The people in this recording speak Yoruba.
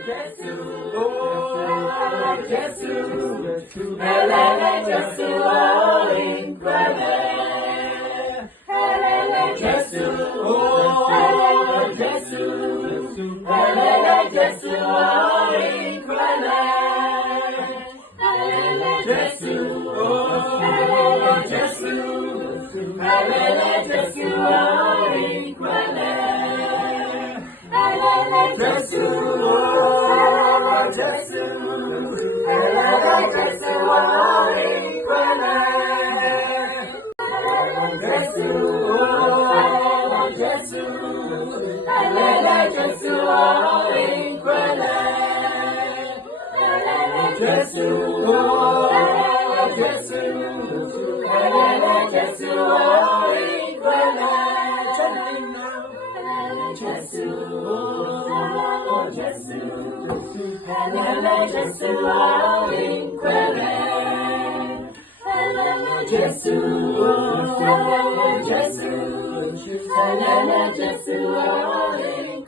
Jesu, Helele Jesu, oh inquele. Helele Jesu, oh Jesu, Helele Jesu, oh inquele. Helele Jesu, oh Jesu, Helele Jesu, oh inquele. Helele Jesu, oh Jesu, Helele Jesu, oh inquele. Helele Jesu, oh Jesu, Helele Jesu, oh inquele. Helele Jesu, oh Jesu, Helele Jesu, oh inquele. Jesu, oh Jesu, Helele Jesu, oh inquele. Helele Jesu, oh Jesu, Helele Jesu, oh inquele.